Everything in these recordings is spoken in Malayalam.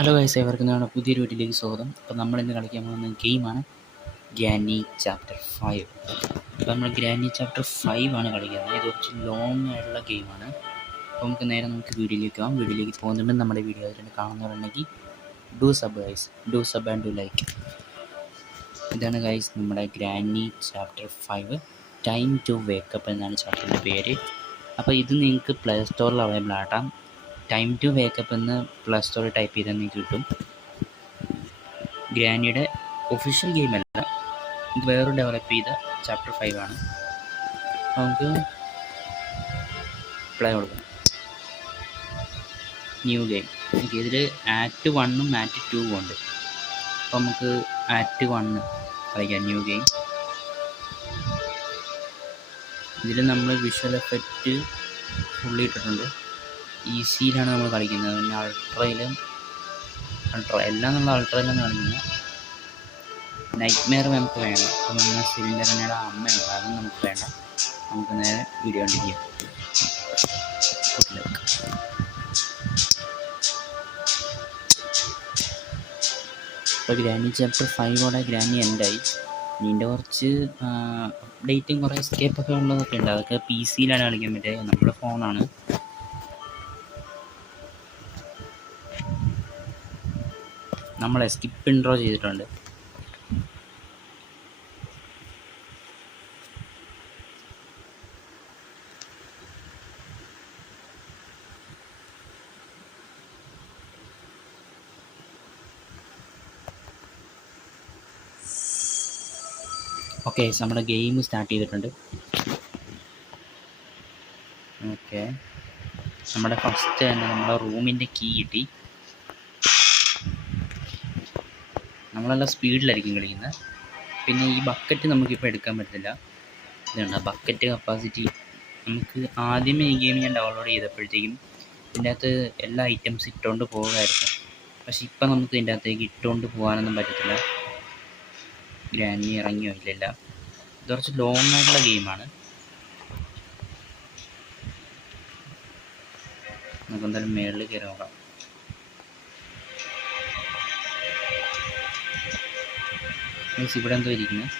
ഹലോ ഗൈസ്, ഏവർക്കും നമ്മുടെ പുതിയൊരു വീട്ടിലേക്ക് സ്വാഗതം. അപ്പോൾ നമ്മളിന്ന് കളിക്കാൻ പോകുന്ന ഗെയിമാണ് ഗ്രാനി ചാപ്റ്റർ 5. അപ്പോൾ നമ്മൾ ഗ്രാനി ചാപ്റ്റർ 5 ആണ് കളിക്കുന്നത്. ഇത് കുറച്ച് ലോങ് ആയിട്ടുള്ള ഗെയിമാണ്. അപ്പോൾ നമുക്ക് വീഡിയോയിലേക്ക് പോകാം. വീഡിയോയിലേക്ക് പോകുന്നുണ്ട്. നമ്മുടെ വീഡിയോ അതിൽ കാണുന്നവരുണ്ടെങ്കിൽ do sub guys, do sub and do like. ഇതാണ് ഗൈസ് നമ്മുടെ Granny chapter 5 time to wake up എന്നാണ് ചാപ്റ്ററിൻ്റെ പേര്. അപ്പോൾ ഇത് നിങ്ങൾക്ക് പ്ലേ സ്റ്റോറിൽ അവൈലബിൾ ആട്ടാം. ടൈം ടു വേക്കപ്പ് എന്ന് പ്ലേ സ്റ്റോറിൽ ടൈപ്പ് ചെയ്താൽ നിങ്ങൾക്ക് കിട്ടും. ഗ്രാനിയുടെ ഒഫീഷ്യൽ ഗെയിമല്ല, ഇത് വേറെ ഡെവലപ്പ് ചെയ്ത ചാപ്റ്റർ 5 ആണ്. നമുക്ക് പ്ലേ കൊടുക്കാം. New game. ഇതിൽ ആക്ട് 1ഉം ആക്ട് 2ഉം ഉണ്ട്. അപ്പോൾ നമുക്ക് ആക്ട് 1 കളിക്കാം. New game. ഇതിൽ നമ്മൾ വിഷ്വൽ എഫക്റ്റ് ഫുള്ളി ഇട്ടിട്ടുണ്ട്. ഈസിയിലാണ് നമ്മൾ കളിക്കുന്നത്. പിന്നെ എല്ലാം നമ്മൾ അൾട്രയിലാണ് കളിക്കുന്നത്. നൈറ്റ്മെയർ നമുക്ക് വേണം. അപ്പോൾ നമ്മൾ സിലിണ്ടറിനയുടെ അമ്മയുണ്ട്, അതും നമുക്ക് വേണ്ട. നമുക്ക് നേരെ വീഡിയോ കണ്ടിരിക്കാം. ഇപ്പോൾ ഗ്രാനി ചാപ്റ്റർ 5ഓടെ ഗ്രാനി എൻഡായി. ഇതിൻ്റെ കുറച്ച് അപ്ഡേറ്റും കുറേ എസ്കേപ്പൊക്കെ ഉള്ളതൊക്കെ ഉണ്ട്. അതൊക്കെ പി സിയിലാണ് കളിക്കാൻ പറ്റുക. നമ്മുടെ ഫോണാണ്. നമ്മൾ സ്കിപ്പ് ഇൻട്രോ ചെയ്തിട്ടുണ്ട്. ഓക്കെ, നമ്മുടെ ഗെയിം സ്റ്റാർട്ട് ചെയ്തിട്ടുണ്ട്. ഓക്കെ, നമ്മുടെ ഫസ്റ്റ് തന്നെ നമ്മുടെ റൂമിൻ്റെ കീ കിട്ടി. നമ്മളെല്ലാം സ്പീഡിലായിരിക്കും കളിക്കുന്നത്. പിന്നെ ഈ ബക്കറ്റ് നമുക്കിപ്പോൾ എടുക്കാൻ പറ്റില്ല. ഇതുണ്ട് ബക്കറ്റ് കപ്പാസിറ്റി. നമുക്ക് ആദ്യമേ ഈ ഗെയിം ഞാൻ ഡൗൺലോഡ് ചെയ്തപ്പോഴത്തേക്കും ഇതിൻ്റെ അകത്ത് എല്ലാ ഐറ്റംസ് ഇട്ടുകൊണ്ട് പോകുമായിരുന്നു. പക്ഷെ ഇപ്പം നമുക്ക് ഇതിൻ്റെ അകത്തേക്ക് ഇട്ടുകൊണ്ട് പോകാനൊന്നും പറ്റത്തില്ല. ഗ്രാനി ഇറങ്ങിയോ ഇല്ല. ഇത് കുറച്ച് ലോങ് ആയിട്ടുള്ള ഗെയിമാണ്. നമുക്ക് എന്തായാലും മേളിൽ കയറി നോക്കാം. മീൻസ് ഇവിടെ എന്തോ ഇരിക്കുന്നത്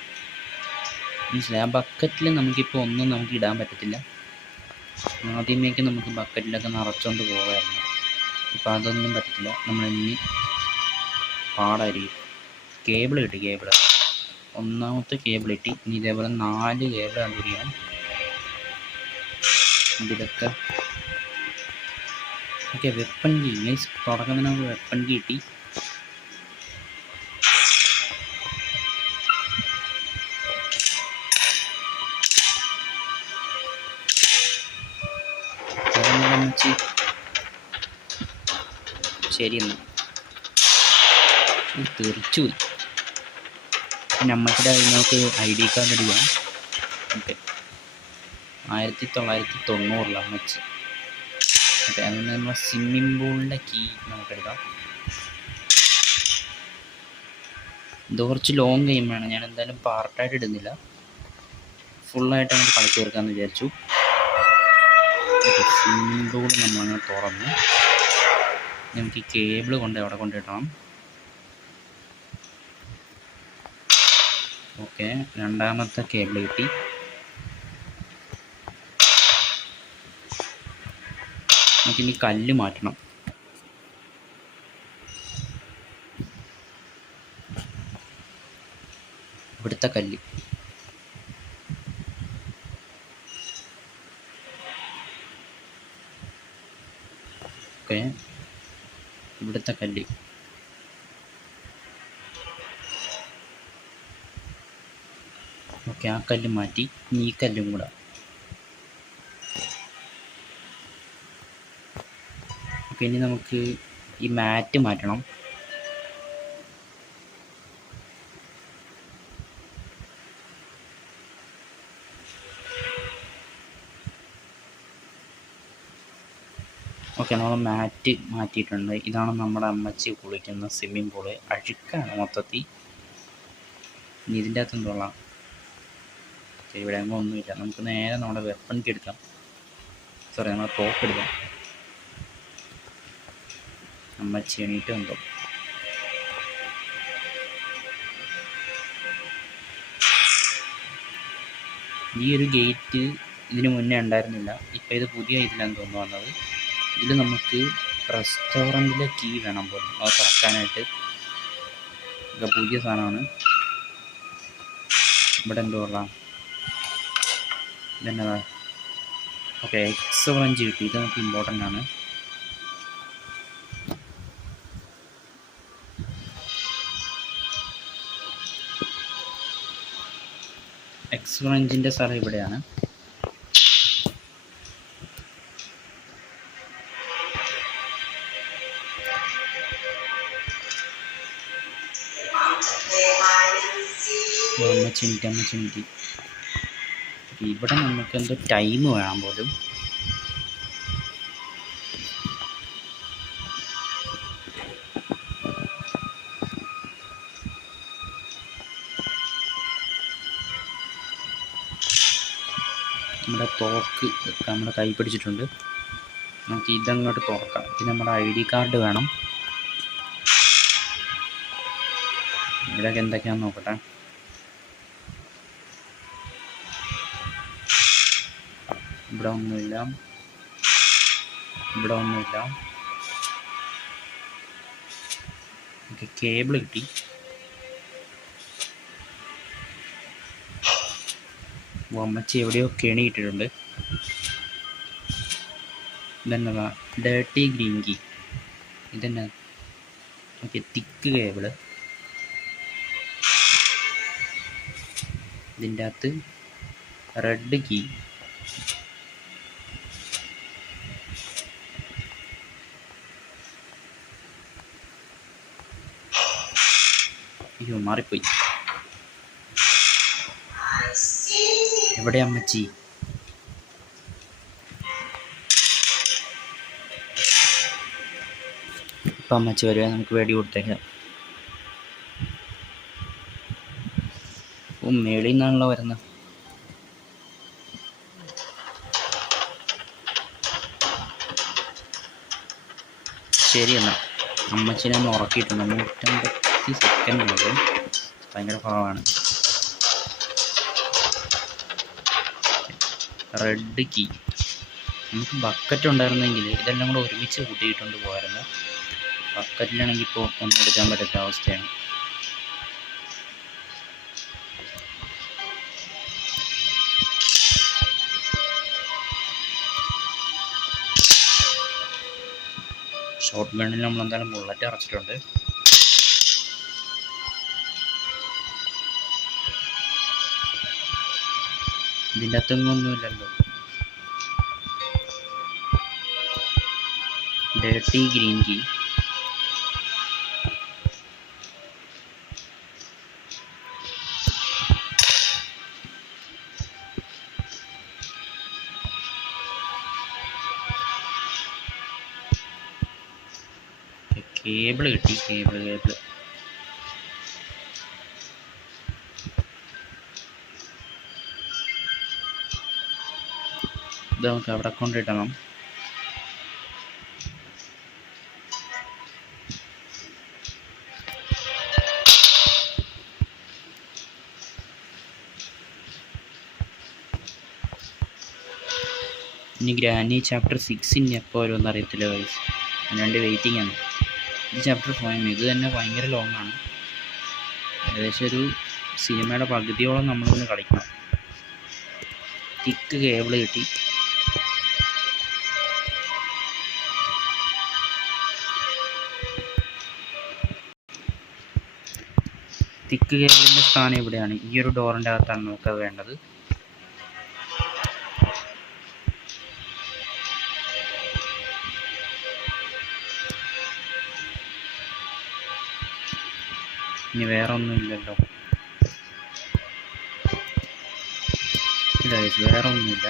മനസ്സിലായി. ആ ബക്കറ്റിൽ നമുക്കിപ്പോൾ ഒന്നും നമുക്ക് ഇടാൻ പറ്റത്തില്ല. ആദ്യമേക്ക് നമുക്ക് ബക്കറ്റിലൊക്കെ നിറച്ചുകൊണ്ട് പോകാമായിരുന്നു. ഇപ്പോൾ അതൊന്നും പറ്റത്തില്ല. നമ്മളിനി പാടായിരിക്കും. കേബിൾ കിട്ടി. ഒന്നാമത്തെ കേബിൾ കിട്ടി. ഇനി ഇതേപോലെ 4 കേബിൾ കണ്ടുപിടിക്കണം. ഇതിലൊക്കെ ഓക്കെ. വെപ്പൺ കീ മീൻസ് തുടക്കം നമുക്ക് വെപ്പൺ കീ കിട്ടി. ശരി, എന്നാൽ തെറിച്ചു പോയി. പിന്നെ അമ്മച്ചിയുടെ നമുക്ക് ID കാർഡ് എടുക്കാം. ഓക്കെ, 1990 അമ്മച്ചി. ഓക്കെ, അതുകൊണ്ട് നമ്മൾ സ്വിമ്മിംഗ് പൂളിൻ്റെ കീ നമുക്കെടുക്കാം. ഇത് കുറച്ച് ലോങ് ഗെയിമാണ്. ഞാൻ എന്തായാലും പാർട്ടായിട്ട് ഇടുന്നില്ല, ഫുള്ളായിട്ട് നമുക്ക് കളിച്ചു തീർക്കാമെന്ന് വിചാരിച്ചു. സ്വിമ്മിംഗ് പൂൾ നമ്മളങ്ങനെ തുറന്ന് നമുക്ക് ഈ കേബിൾ അവിടെ കൊണ്ടിടണം. ഓക്കെ, രണ്ടാമത്തെ കേബിൾ കിട്ടി. നമുക്കിനി കല്ല് മാറ്റണം. ഇവിടുത്തെ കല്ല്. ഓക്കെ, ഇവിടുത്തെ കല്ല്. ഓക്കെ, ആ കല്ല് മാറ്റി. ഇനി ഈ കല്ലും കൂടെ. ഓക്കെ, ഇനി നമുക്ക് ഈ മാറ്റ് മാറ്റണം. ഓക്കെ, നമ്മൾ മാറ്റ് മാറ്റിയിട്ടുണ്ട്. ഇതാണ് നമ്മുടെ അമ്മച്ചി കുളിക്കുന്ന സ്വിമ്മിംഗ് പൂള്. അഴുക്കാണ് മൊത്തത്തിൽ. ഇനി ഇതിൻ്റെ അകത്ത് എന്തുകൊള്ളാം. ഇവിടെ അങ്ങ് ഒന്നുമില്ല. നമുക്ക് നേരെ നമ്മുടെ വെപ്പൺക്ക് എടുക്കാം. നമ്മുടെ തോക്ക് എടുക്കാം. അമ്മച്ചി എണീറ്റുണ്ടോ? ഈ ഒരു ഗേറ്റ് ഇതിന് മുന്നേ ഉണ്ടായിരുന്നില്ല. ഇപ്പം ഇത് പുതിയ ഇതിലാണ് തോന്നുന്നു വന്നത്. ഇതിൽ നമുക്ക് റെസ്റ്റോറൻറ്റിലെ കീ വേണം പോലും അത് തുറക്കാനായിട്ട്. ഇതൊക്കെ പുതിയ സാധനമാണ്. ഇവിടെ എന്തോ കൊള്ളാം. ഇതെന്നതാ? ഓക്കെ, എക്സ് ഓറഞ്ച് കിട്ടി. ഇത് നമുക്ക് ഇമ്പോർട്ടൻ്റ് ആണ്. എക്സ് ഓറഞ്ചിൻ്റെ സ്ഥലം ഇവിടെയാണ്. അമ്മച്ചിനിറ്റി ഇവിടെ നമുക്ക് എന്തോ ടൈം വേണം പോലും. നമ്മുടെ തോക്ക് നമ്മുടെ കൈ പിടിച്ചിട്ടുണ്ട്. നമുക്ക് ഇതങ്ങോട്ട് തുറക്കാം. പിന്നെ നമ്മുടെ ID കാർഡ് വേണം. ഇവിടെയൊക്കെ എന്തൊക്കെയാണെന്ന് നോക്കട്ടെ. ഇവിടെ ഒന്നുമില്ല. ഓക്കെ, കേബിൾ കിട്ടി. അമ്മച്ചി എവിടെയോ കെണിയിട്ടിട്ടുണ്ട്. ഇതെന്നതാ? Dirty green key. ഇതെന്നാ? Okay, thick cable. ഇതിൻ്റെ അകത്ത് റെഡ് കീ. അയ്യോ, മാറിപ്പോയി. എവിടെ അമ്മച്ചി? ഇപ്പം അമ്മച്ചി വരുക. നമുക്ക് വെടി കൊടുത്തേക്കാം. മേളിൽ നിന്നാണല്ലോ വരുന്നത്. ശരി, എന്നാൽ അമ്മച്ചിനെ ഒന്ന് ഉറക്കിയിട്ടുണ്ട്. 150 സെക്കൻഡ് ഉള്ളത്. ഭയങ്കര കുറവാണ്. Red key. നമുക്ക് ബക്കറ്റ് ഉണ്ടായിരുന്നെങ്കിൽ ഇതെല്ലാം കൂടെ ഒരുമിച്ച് കൂട്ടിയിട്ടുണ്ട് പോകാമായിരുന്നു. ബക്കറ്റിലാണെങ്കിൽ ഇപ്പോൾ ഒന്നും എടുക്കാൻ പറ്റാത്ത അവസ്ഥയാണ്. ഷോർട്ട് ഗണ്ണിൽ നമ്മൾ എന്തായാലും ബുള്ളറ്റ് അടച്ചിട്ടുണ്ട്. ഇതിൻ്റെ അകത്തൊന്നുമില്ലല്ലോ. Dirty green key. കേബിള് കിട്ടി. കേബിള് ഇത് നമുക്ക് അവിടെ കൊണ്ടിടണം. ഇനി ഗ്രാനി ചാപ്റ്റർ 6 ഇനി എപ്പോൾ വരുമെന്ന് അറിയത്തില്ല ഗൈസ്. അതിനുവേണ്ടി വെയിറ്റിംഗ് ആണ്. ഇത് ചാപ്റ്റർ 5. ഇത് തന്നെ ഭയങ്കര ലോങ് ആണ്. ഏകദേശം ഒരു സിനിമയുടെ പകുതിയോളം നമ്മളിന്ന് കളിക്കണം. തിക്ക് കേബിള് കിട്ടി. തിക്ക് കേബിളിൻ്റെ സ്ഥാനം ഇവിടെയാണ്. ഈ ഒരു ഡോറിൻ്റെ അകത്താണ് നമുക്കത് വേണ്ടത്. ഇനി വേറെ ഒന്നുമില്ലല്ലോ. ഇല്ല, വേറെ ഒന്നുമില്ല.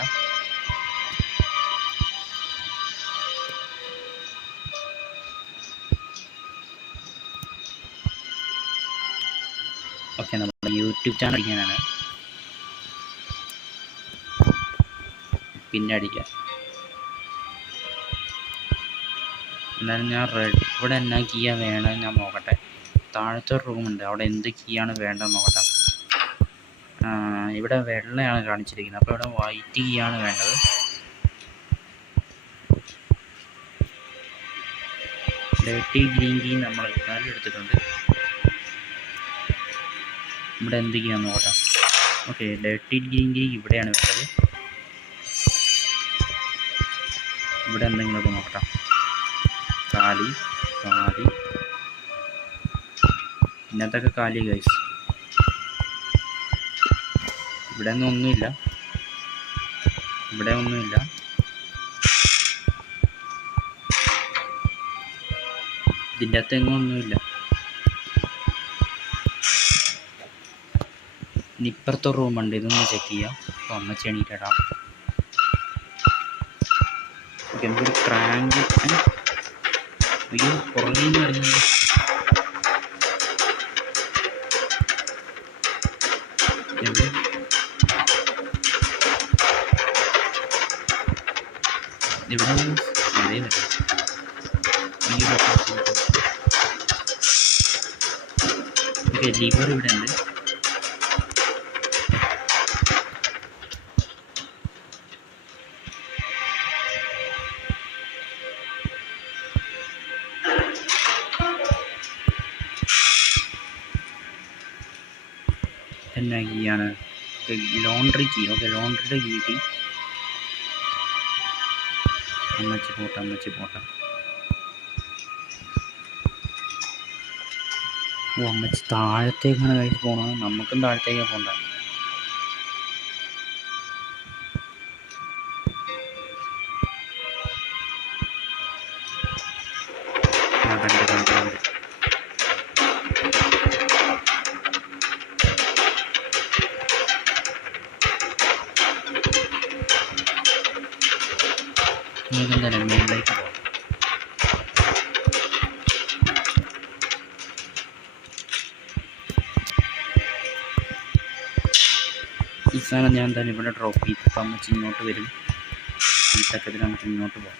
ഓക്കെ, നമ്മുടെ യൂട്യൂബ് ചാനൽ അടിക്കാനാണ്. പിന്നെ അടിക്കാം. എന്നാലും ഞാൻ ഇവിടെ എന്നാ കീയാണ് വേണ്ടത് ഞാൻ നോക്കട്ടെ. താഴത്തെ റൂമുണ്ട്, അവിടെ എന്ത് കീയാണ് വേണ്ടത് നോക്കട്ടെ. ഇവിടെ വെള്ളയാണ് കാണിച്ചിരിക്കുന്നത്, അപ്പോൾ ഇവിടെ വൈറ്റ് കീയാണ് വേണ്ടത്. ഡേർട്ടി ഗ്രീൻ കീ നമ്മൾ എടുത്തിട്ടുണ്ട്. ഇവിടെ എന്ത് കീയാന്ന് നോക്കട്ടെ. ഓക്കെ, ഡേർട്ടി ഗ്രീൻ കീ ഇവിടെയാണ് വേണ്ടത്. ഇവിടെ എന്തെങ്കിലുമൊക്കെ നോക്കട്ടെ. കാലി ഇന്നത്തൊക്കെ കാലി ഗൈസ്. ഇവിടെ ഒന്നുമില്ല. ഇതിൻ്റെ അകത്ത് ഒന്നുമില്ല. ഇനി ഇപ്പുറത്തെ റൂമുണ്ട്, ഇതൊന്ന് ചെക്ക് ചെയ്യാം. അപ്പോൾ അമ്മച്ചി എണീറ്റാ. ഓക്കെ, നമുക്കൊരു ക്രാങ്ക് പുറകിൽ നിന്ന് വരുന്നത്. ഇവിടെ ഓക്കെ, ലിവർ ഇവിടെ ഉണ്ട്. എന്നാ കീയാണ്? Laundry key. ഓക്കെ, ലോണ്ട്രിയുടെ കീ കിട്ടി. അമ്മച്ചി പോട്ടെ. അമ്മച്ചി താഴത്തേക്കാണ് കഴിച്ച് പോകണത്. നമുക്കും താഴത്തേക്കാണ് പോകണ്ട. കണ്ട് നമുക്കെന്തായാലും മേളിലേക്ക് പോകാം. ഈ സാധനം ഞാൻ എന്തായാലും ഇവിടെ ഡ്രോപ്പ് ചെയ്ത് ഇപ്പം അമ്മച്ചി ഇങ്ങോട്ട് വരും. ഈ തക്കത്തിൽ നമുക്ക് ഇങ്ങോട്ട് പോകാം.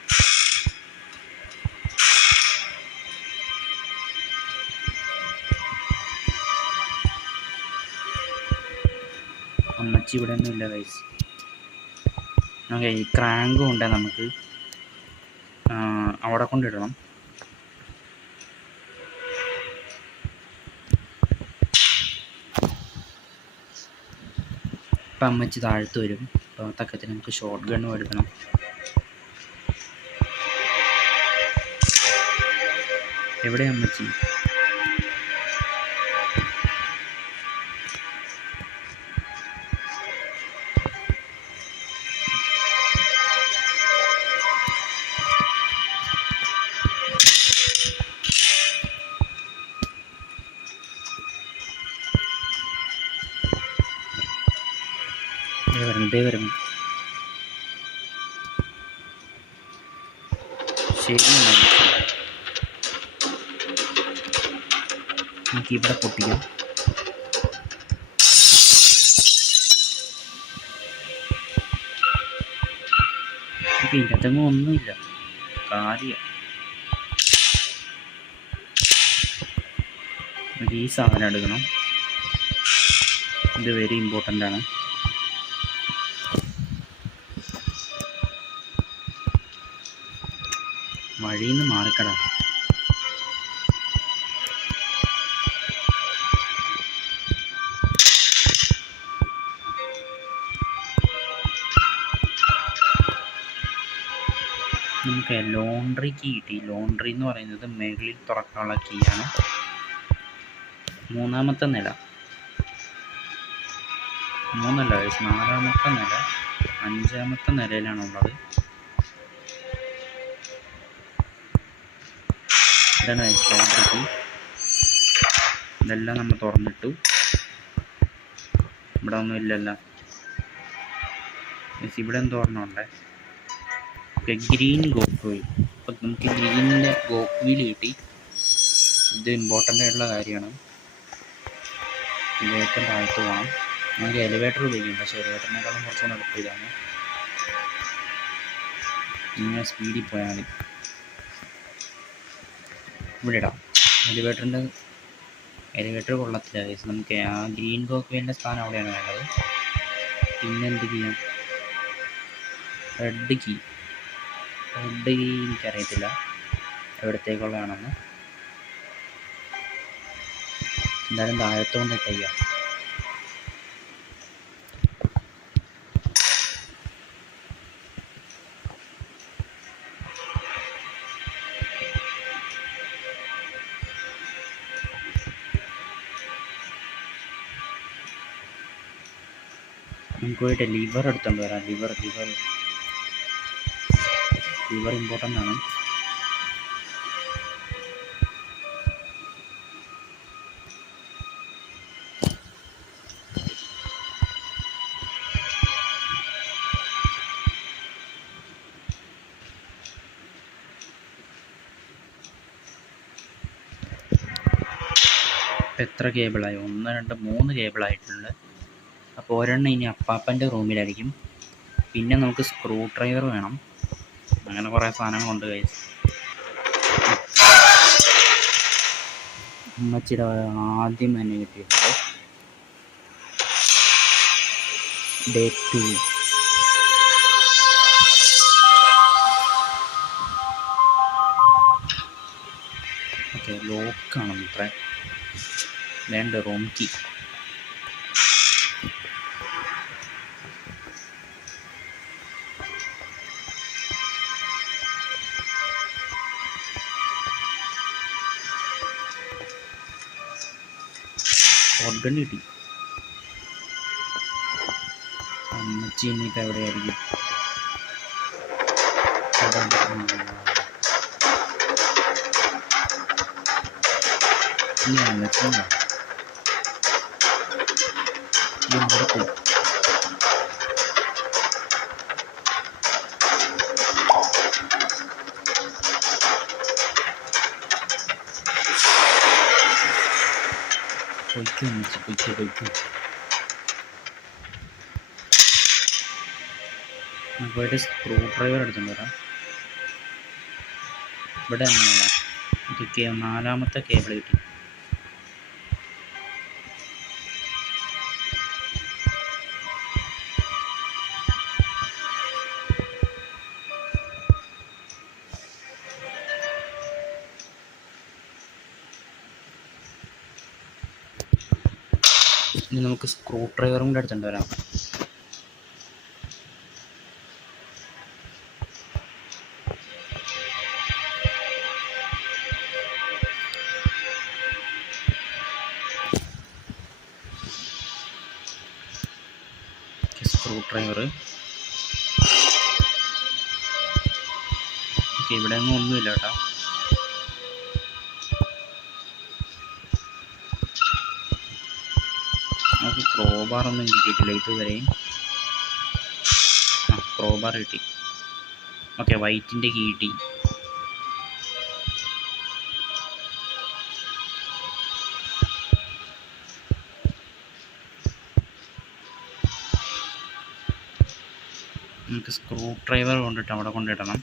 അമ്മച്ചി ഇവിടെ ഒന്നും ഇല്ല ഗൈസ്. ഓക്കെ, ഈ ക്രാങ്കും ഉണ്ട്, നമുക്ക് അവിടെ കൊണ്ടിടണം. ഇപ്പം അമ്മച്ചി താഴത്ത് വരും. അപ്പോൾ തക്കത്തിൽ നമുക്ക് ഷോട്ട് ഗണ്ണും എടുക്കണം. എവിടെ അമ്മച്ചി? വരും. ശരി, നമുക്ക് ഇവിടെ പൊട്ടിക്കാം. ഇതിനകത്തൊന്നും ഒന്നുമില്ല, കാര്യം. ഈ സാധനം എടുക്കണം, ഇത് വെരി ഇമ്പോർട്ടൻ്റ് ആണ്. വഴിയിൽ നിന്ന് മാറിക്കട. നമുക്ക് ലോണ്ട്രി കീ കിട്ടി. ലോണ്ട്രി എന്ന് പറയുന്നത് മുകളിൽ തുറക്കാനുള്ള കീയാണ്. 3-ാമത്തെ നില, 3 അല്ല, 4-ാമത്തെ നില, 5-ാമത്തെ നിലയിലാണുള്ളത്. ഇതാണ് ലോണ്ട്രി കീ. ഇതെല്ലാം നമ്മൾ തുറന്നിട്ടു. ഇവിടെ ഒന്നും ഇല്ലല്ലോ. ഇവിടെ എന്തോ ഒരെണ്ണമുണ്ടേ. ഗ്രീൻ ഗോക്കുവിൽ. അപ്പം നമുക്ക് ഗ്രീനിൻ്റെ ഗോക്കുവിൽ കിട്ടി. ഇത് ഇമ്പോർട്ടൻ്റ് ആയിട്ടുള്ള കാര്യമാണ്. ഇതിലേക്ക് താഴ്ത്തു പോകണം. നമുക്ക് എലിവേറ്റർ ഉപയോഗിക്കും, പക്ഷേ എലിവേറ്ററിനേക്കാളും കുറച്ചുകൂടെ എളുപ്പമിതാണ്. ഇങ്ങനെ സ്പീഡിൽ പോയാൽ മതി. ഇവിടെ ഇടാം. എലിവേറ്റർ കൊള്ളത്തില്ല ഗൈസ്. നമുക്ക് ആ ഗ്രീൻ കോക്ക്വെയിലിൻ്റെ സ്ഥാനം അവിടെയാണ് വേണ്ടത്. പിന്നെ എന്ത് ചെയ്യാം? റെഡ് കീ എനിക്കറിയത്തില്ല എവിടത്തേക്കുള്ളതാണെന്ന്. എന്തായാലും താഴത്തോണ്ട് ഇട്ടേക്കാം. നമുക്ക് പോയിട്ട് ലിവർ എടുത്തോണ്ട് വരാം. ലിവർ ഇമ്പോർട്ടൻ്റ് ആണ്. എത്ര കേബിളായി? 1 2 3 കേബിളായിട്ടുണ്ട്. അപ്പോൾ ഒരെണ്ണം ഇനി അപ്പാപ്പൻ്റെ റൂമിലായിരിക്കും. പിന്നെ നമുക്ക് സ്ക്രൂ ഡ്രൈവർ വേണം. അങ്ങനെ കുറേ സാധനങ്ങളുണ്ട് ഗൈസ്. അമ്മച്ചിയുടെ ആദ്യം തന്നെ കിട്ടിയിട്ടുണ്ട്. ഡേ 2. ഓക്കെ, ലോക്കാണ് ഇത്ര വേണ്ട. റൂം കീ ഷോട്ട്ഗൺ കിട്ടി. അമ്മച്ചി ഇനിയിപ്പോൾ എവിടെയായിരിക്കും? ഇനി അമ്മച്ചിയുണ്ടോ? പൊയ്ക്കും. പോയിട്ട് സ്ക്രൂ ഡ്രൈവർ എടുത്തുകൊണ്ട് വരാം. ഇവിടെ തന്നെയുള്ള 4ാമത്തെ കേബിൾ കിട്ടി. ഇനി നമുക്ക് സ്ക്രൂ ഡ്രൈവറും കൂടെ എടുത്തുകൊണ്ട് വരാം. Screw driver okay. ഇവിടെ ഒന്നും ഒന്നുമില്ല കേട്ടോ. നമുക്ക് ക്രോബാറൊന്നും കിട്ടിയിട്ടില്ല ഇതുവരെയും. ക്രോബാർ കിട്ടി. ഓക്കെ, വൈറ്റിൻ്റെ കീ കിട്ടി. നമുക്ക് സ്ക്രൂ ഡ്രൈവർ കൊണ്ടിട്ട് അവിടെ കൊണ്ടിടണം.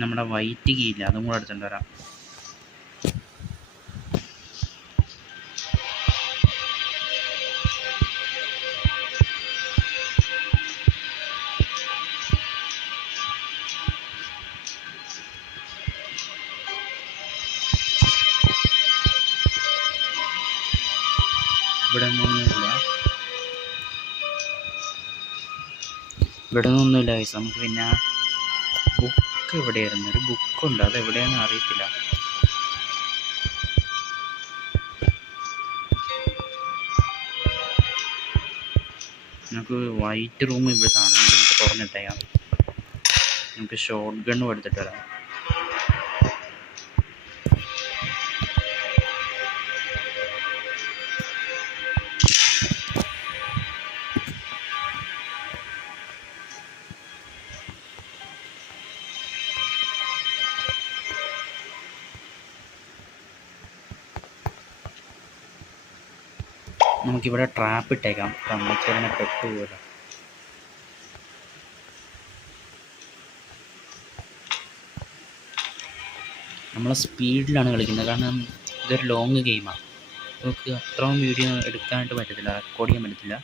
നമ്മുടെ വൈറ്റ് കീ ഇല്ല, അതും കൂടെ എടുത്തുകൊണ്ട് വരാം. ഇവിടെ ഒന്നുമില്ല ഗൈസ്. നമുക്ക് പിന്നെ ബുക്ക് എവിടെയായിരുന്നു? ഒരു ബുക്കുണ്ട്, അത് എവിടെയാണെന്ന് അറിയത്തില്ല. നമുക്ക് വൈറ്റ് റൂം ഇവിടുത്താണ്. നമുക്ക് തുറന്നിട്ടേക്കാം. നമുക്ക് ഷോട്ട് ഗണ്ണും എടുത്തിട്ട് വരാം. നമുക്കിവിടെ ട്രാപ്പ് ഇട്ടേക്കാം. അമ്മച്ചേനെ പെട്ടുപോലും. നമ്മൾ സ്പീഡിലാണ് കളിക്കുന്നത്, കാരണം ഇതൊരു ലോങ് ഗെയിമാണ്. നമുക്ക് അത്രയും വീഡിയോ എടുക്കാനായിട്ട് പറ്റത്തില്ല, റെക്കോർഡ് ചെയ്യാൻ പറ്റത്തില്ല.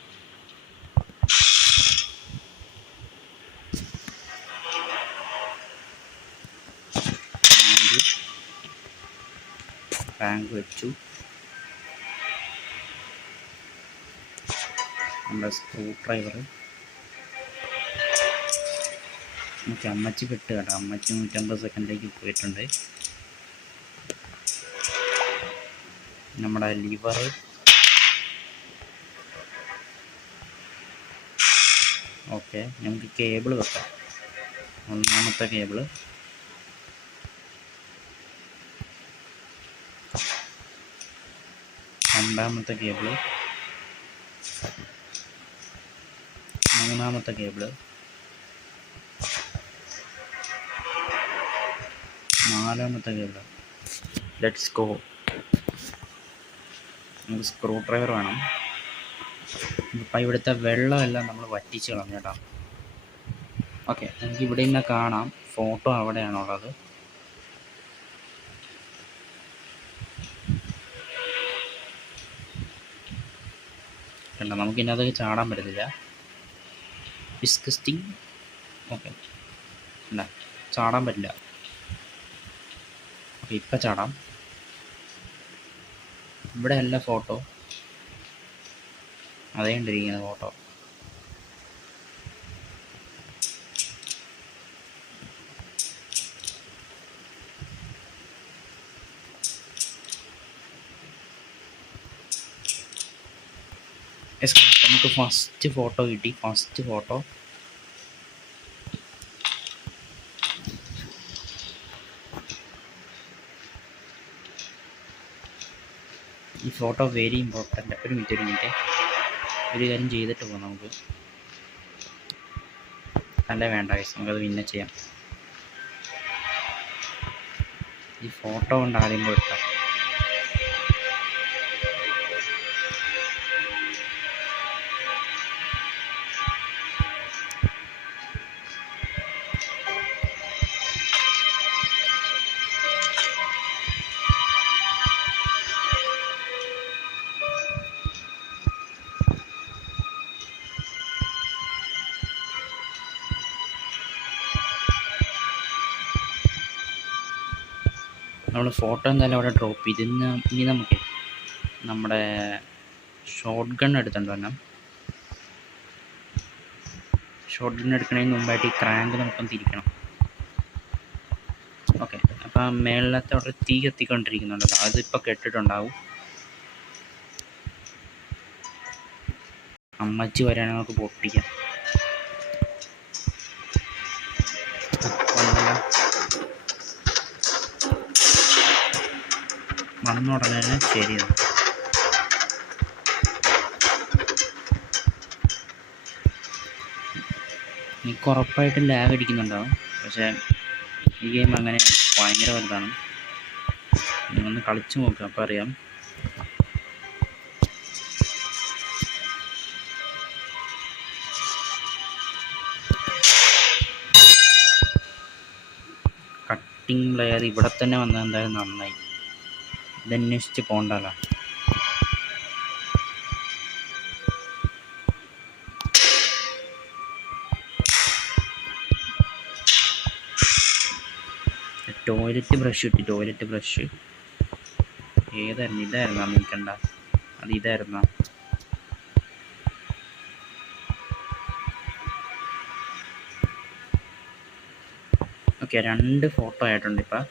റാങ്ക് വെച്ചു. നമ്മുടെ സ്ക്രൂ ഡ്രൈവർ നമുക്ക് അമ്മച്ചി പെട്ട് കേട്ടോ. അമ്മച്ചി 150 സെക്കൻഡിലേക്ക് പോയിട്ടുണ്ട്. നമ്മുടെ ലിവർ, ഓക്കെ. നമുക്ക് കേബിൾ വെക്കാം. ഒന്നാമത്തെ കേബിള്, രണ്ടാമത്തെ കേബിള്, മൂന്നാമത്തെ കേബിള്, നാലാമത്തെ കേബിള്. Let's go. നമുക്ക് സ്ക്രൂ ഡ്രൈവർ വേണം. ഇപ്പം ഇവിടുത്തെ വെള്ളമെല്ലാം നമ്മൾ വറ്റിച്ച് കളഞ്ഞു കേട്ടോ. ഓക്കെ, നമുക്ക് ഇവിടെ നിന്ന് കാണാം ഫോട്ടോ അവിടെയാണുള്ളത്. കണ്ടോ, നമുക്കിതിനകത്ത് ചാടാൻ പറ്റത്തില്ല. ഡിസ്കസ്റ്റിംഗ്. ഓക്കെ, അല്ല ചാടാൻ പറ്റില്ല. ഓക്കെ, ഇപ്പം ചാടാം. ഇവിടെ അല്ല ഫോട്ടോ, അതേ കണ്ടിരിക്കുന്നത് ഫോട്ടോ. നമുക്ക് ഫസ്റ്റ് ഫോട്ടോ കിട്ടി. ഫസ്റ്റ് ഫോട്ടോ ഈ ഫോട്ടോ വെരി ഇമ്പോർട്ടൻ്റ്. ഒരു മിനിറ്റ് ഒരു കാര്യം ചെയ്തിട്ട് പോകാം നമുക്ക്. അല്ല വേണ്ട ഗൈസ്, നമുക്കത് പിന്നെ ചെയ്യാം. ഈ ഫോട്ടോ കൊണ്ട് ആദ്യം പോയിട്ടാം. നമ്മൾ ഫോട്ടോ എന്തായാലും അവിടെ ഡ്രോപ്പ് ചെയ്ത് ഇനി നമുക്ക് നമ്മുടെ ഷോട്ട് ഗൺ എടുത്തുകൊണ്ട് വരണം. ഷോട്ട് ഗൺ എടുക്കുന്നതിന് മുമ്പായിട്ട് ഈ ക്രാങ്ക് നമുക്കൊന്ന് തിരിക്കണം. ഓക്കെ, അപ്പം മേളിലത്തെ അവിടെ തീ കത്തിക്കൊണ്ടിരിക്കുന്നുണ്ടല്ലോ, അതിപ്പോൾ കെട്ടിട്ടുണ്ടാവും. അമ്മച്ചി വരാൻ നമുക്ക് പൊട്ടിക്കാം. വന്നുടനെ ശരിയാണ്. എനിക്ക് ഉറപ്പായിട്ടും ലാഗ് അടിക്കുന്നുണ്ടാവും, പക്ഷേ ഈ ഗെയിം അങ്ങനെ ഭയങ്കര വലുതാണ്. ഒന്ന് കളിച്ച് നോക്കാം, അപ്പം അറിയാം. കട്ടിങ് പ്ലെയർ ഇവിടെ തന്നെ വന്നത് എന്തായാലും നന്നായി. ഇതന്വേഷിച്ച് പോകണ്ടല്ലോ. ടോയ്ലറ്റ് ബ്രഷ് കിട്ടി. ടോയ്ലറ്റ് ബ്രഷ് ഏതായിരുന്നു? ഇതായിരുന്നാ? നിൽക്കണ്ട, അത് ഇതായിരുന്നാ? ഓക്കെ, 2 ഫോട്ടോ ആയിട്ടുണ്ട്. ഇപ്പം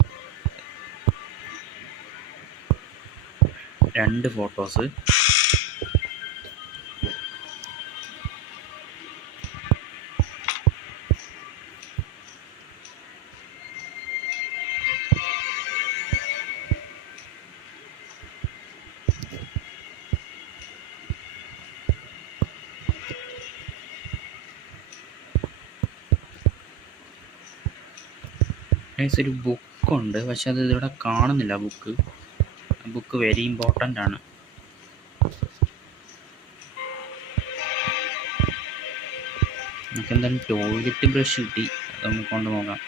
2 ഫോട്ടോസ്. ഒരു ബുക്കുണ്ട്, പക്ഷെ അത് ഇവിടെ കാണുന്നില്ല. ബുക്ക് വെരി ഇമ്പോർട്ടൻ്റ് ആണ്. നമുക്ക് എന്തായാലും ടോയ്ലറ്റ് ബ്രഷ് കിട്ടി, അത് നമുക്ക് കൊണ്ട് നോക്കാം.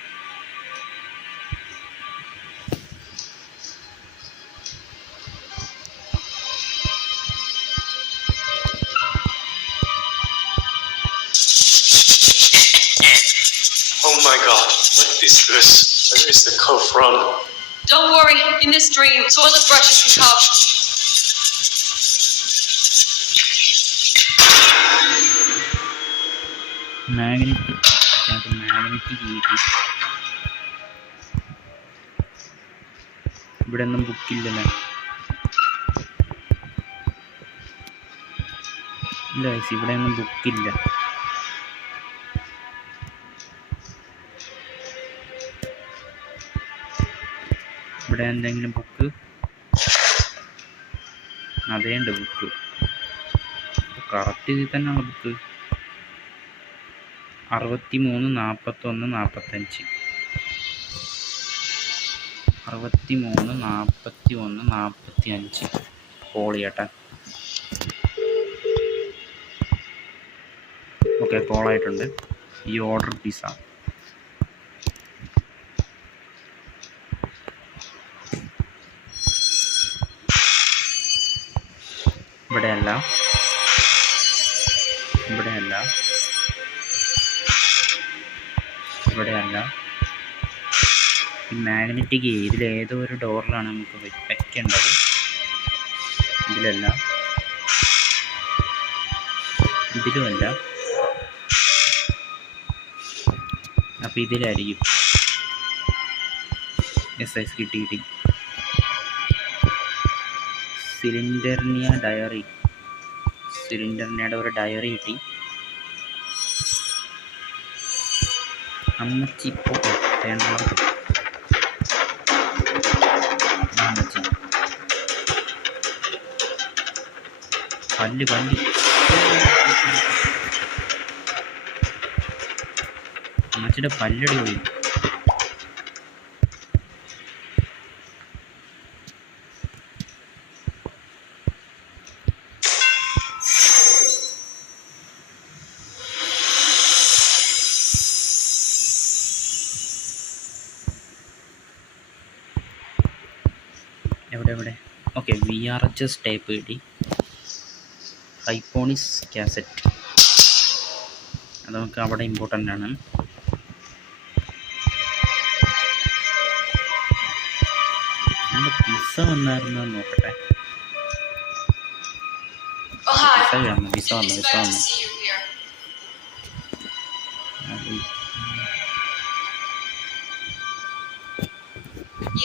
my god, what is this? Where is the code from? Don't worry, in this dream, toilet brushes can come. Magnetic കിട്ടി. ഇവിടെ ഒന്നും ബുക്കില്ലല്ലോ. ഇല്ല ഗൈസ്, ഇവിടെ ഒന്നും ബുക്കില്ല. ഇവിടെ എന്തെങ്കിലും ബുക്ക്? അതേണ്ട് ബുക്ക്. കറക്റ്റ് ഇതിൽ തന്നെയുള്ള ബുക്ക്. 63 41 45. 63 41 45 കോൾ ചെയ്യട്ടെ. ഓക്കെ, കോളായിട്ടുണ്ട്. ഈ ഓർഡർ പിസ്സ. ഇവിടെയല്ല, ഇവിടെയല്ല, ഇവിടെയല്ല. ഈ മാഗ്നറ്റിക് ഇതിലേതോ ഒരു ഡോറിലാണ് നമുക്ക് വെക്കേണ്ടത്. ഇതിലല്ല, ഇതിലുമല്ല. അപ്പം ഇതിലായിരിക്കും. എസ് കിട്ടി. സിലിണ്ടർനിയ ഡയറി. സിലിണ്ടർനിയുടെ ഒരു ഡയറി കിട്ടി. അമ്മച്ചി ഇപ്പോൾ വേണ്ടത്. അമ്മച്ചി പല്ല് അമ്മച്ചിയുടെ പല്ലടി പോയി. എവിടെ? ഓക്കെ, VRHS ടൈപ്പ് കിട്ടി. ഹൈപ്പോണിക്സ് കാസറ്റ്. അത് നമുക്ക് അവിടെ ഇമ്പോർട്ടൻ്റ് ആണ്. പിസ്സ വന്നായിരുന്നു നോക്കട്ടെ. പിസ്സ വന്നു.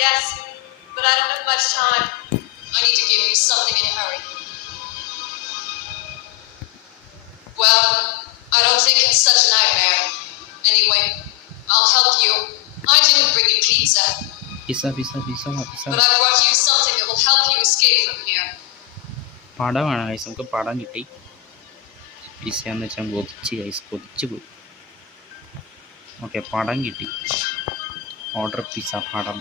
Yes, but I don't have much time. I need to give you something in a hurry. Well, I don't think it's such a nightmare. Anyway, I'll help you. I didn't bring you pizza. Pizza. But I brought you something that will help you escape from here. പടമാണ് ഗൈസ്, നമുക്ക് പടം കിട്ടി. പിസ്സ എന്ന് വെച്ചാൽ കൊതിച്ച് പോയി. ഓക്കെ, പടം കിട്ടി. ഓർഡർ പിസ്സ പടം.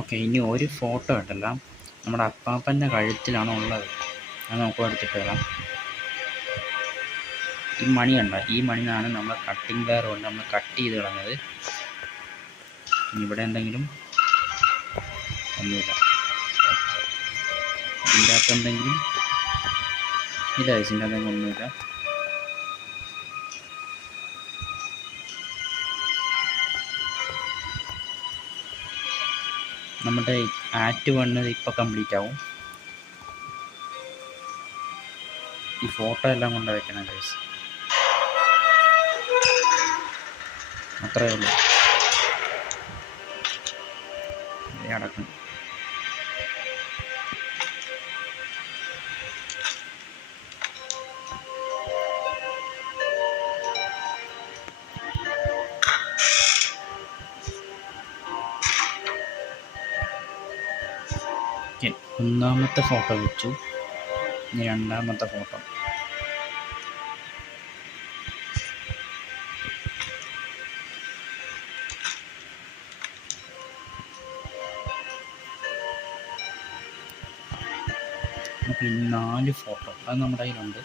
ഓക്കെ, ഇനി ഒരു ഫോട്ടോ ഇട്ടല്ല. നമ്മുടെ അപ്പാപ്പൻ്റെ കഴുത്തിലാണ് ഉള്ളത്. അത് നമുക്ക് എടുത്തിട്ട് വരാം. ഈ മണി കണ്ട, ഈ മണിന്നാണ് നമ്മൾ കട്ടിംഗ് വെയർ കൊണ്ട് നമ്മൾ കട്ട് ചെയ്ത് കളഞ്ഞത്. ഇവിടെ എന്തെങ്കിലും ഒന്നുമില്ല. ഇതിൻ്റെ അകത്ത് എന്തെങ്കിലും ഇല്ല, ഇതിൻ്റെ അകത്ത് ഒന്നുമില്ല. നമ്മുടെ ആക്ട് 1 ഇപ്പോൾ കംപ്ലീറ്റ് ആവും. ഈ ഫോട്ടോ എല്ലാം കൊണ്ട് വയ്ക്കണം ഗൈസ്. അത്രയേ ഉള്ളൂ. അടക്കും. ഒന്നാമത്തെ ഫോട്ടോ വെച്ചു. ഇനി രണ്ടാമത്തെ ഫോട്ടോ. നമുക്ക് 4 ഫോട്ടോ അത് നമ്മുടെ കയ്യിലുണ്ട്.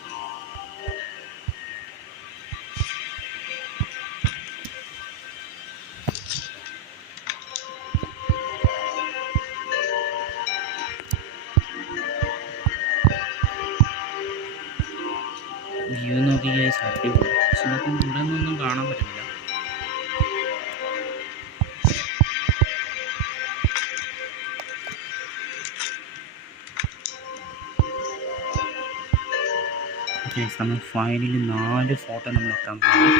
വ്യൂ നോക്കി ഗൈസ് അടിപൊളി. പക്ഷെ നമുക്ക് ഇവിടെ നിന്നൊന്നും കാണാൻ പറ്റില്ല. നമ്മൾ ഫൈനലി 4 ഫോട്ടോ നമ്മൾ വെക്കാൻ പോകും.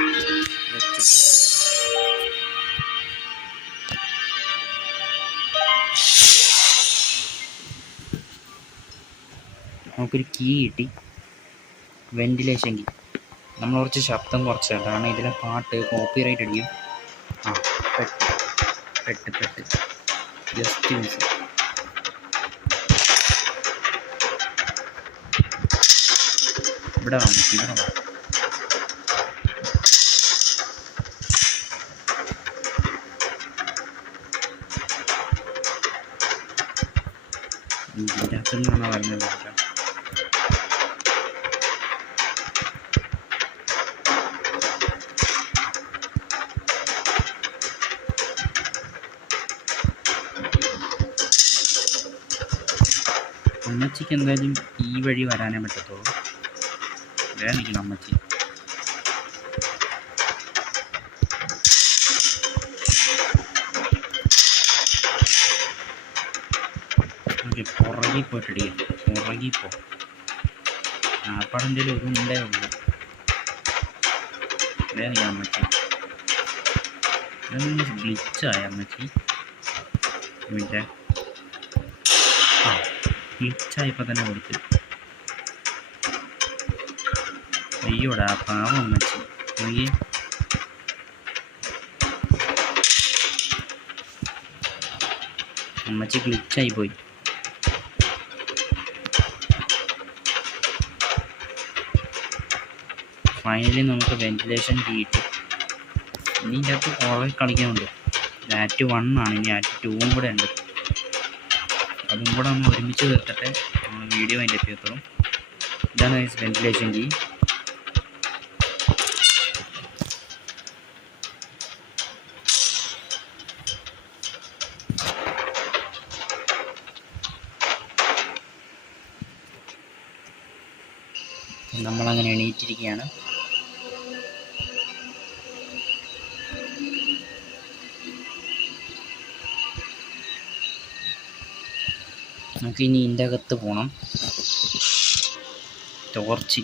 നമുക്കൊരു കീ കിട്ടി, വെന്റിലേഷൻ കീ. നമ്മൾ കുറച്ച് ശബ്ദം കുറച്ചാണ്, കാരണം ഇതിലെ പാട്ട് കോപ്പിറൈറ്റ് അടിക്കും. ആ പെട്ട് ജസ്റ്റ് മിസ്. ഇവിടെ വന്നു ഇതിൻ്റെ അകത്തു നിന്നാണ് വരുന്നത്. അമ്മച്ചിക്ക് എന്തായാലും ഈ വഴി വരാനേ പറ്റത്തുള്ളൂ. വേറെ നിൽക്കണം അമ്മച്ചി. ഓക്കെ, പുറകിൽ പോയിട്ടടിക്കാം. പുറകിൽ പോ. ആപ്പാടെൻ്റെ ഒരു ഉണ്ടേ ഉള്ളൂ. വേറെ നിൽക്കാം അമ്മച്ചി. ഗ്ലിച്ചായ അമ്മച്ചി. മിനിറ്റ്, ഗ്ലിച്ചായപ്പോൾ തന്നെ കൊടുത്തു. അയ്യോടാ പാവം അമ്മച്ചി. നോക്കിയേ, അമ്മച്ചി ഗ്ലിച്ചായി പോയി. ഫൈനലി നമുക്ക് വെന്റിലേഷൻ കിട്ടി. ഇനി ഇതിൻ്റെ അകത്ത് കുറേ കളിക്കാനുണ്ട്. ആക്ട് 1 ആണ്, ഇനി ആക്ട് 2 കൂടെ ഉണ്ട്. അതും കൂടെ നമ്മൾ ഒരുമിച്ച് തീർത്തിട്ട് നമ്മൾ വീഡിയോ അതിൻ്റെ എത്തിയത്തോളും. ഇതാണ് വെന്റിലേഷൻ കീ. നമ്മളങ്ങനെ എണീറ്റിരിക്കുകയാണ്. നമുക്കിനി ഇതിൻ്റെ അകത്ത് പോകണം. Torch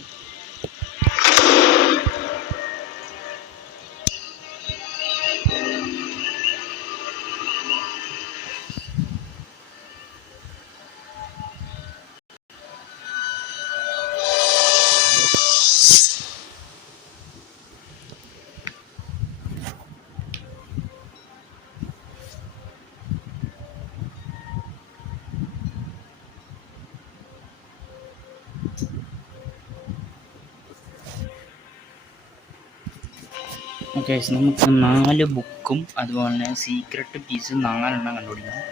okay. നമുക്ക് 4 ബുക്കും അതുപോലെ തന്നെ സീക്രട്ട് പീസ് 4 കണ്ടുപിടിക്കണം.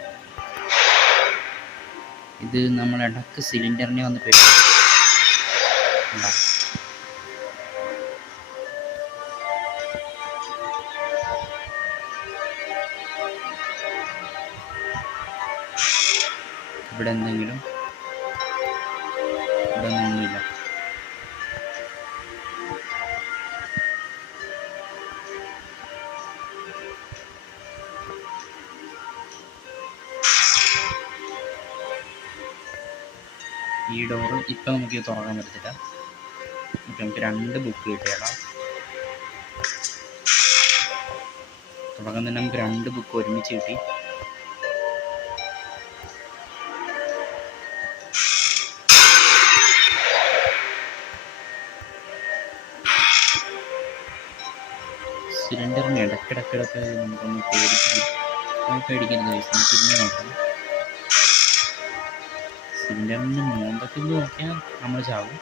ഇത് നമ്മൾ ഇടക്ക് സിലിണ്ടറിനെ വന്ന് പെട്ടു. ഇവിടെ എന്തെങ്കിലും, ഇവിടെ ഒന്നുമില്ല. ഈ ഡോറ് ഇപ്പം നമുക്ക് തുറക്കാൻ പറ്റത്തില്ല. അപ്പം നമുക്ക് 2 ബുക്ക് കിട്ടിയേക്കാം. തുടക്കം തന്നെ നമുക്ക് 2 ബുക്ക് ഒരുമിച്ച് കിട്ടി. സിലിണ്ടറിന് ഇടയ്ക്കിടയ്ക്കിടയ്ക്ക് നമുക്കൊന്ന് പേടിക്കരുത്. തിരിഞ്ഞ് നോക്കാം. സിലിണ്ടറിൻ്റെ മോന്തത്തിൽ നോക്കിയാൽ നമ്മൾ ചാവും.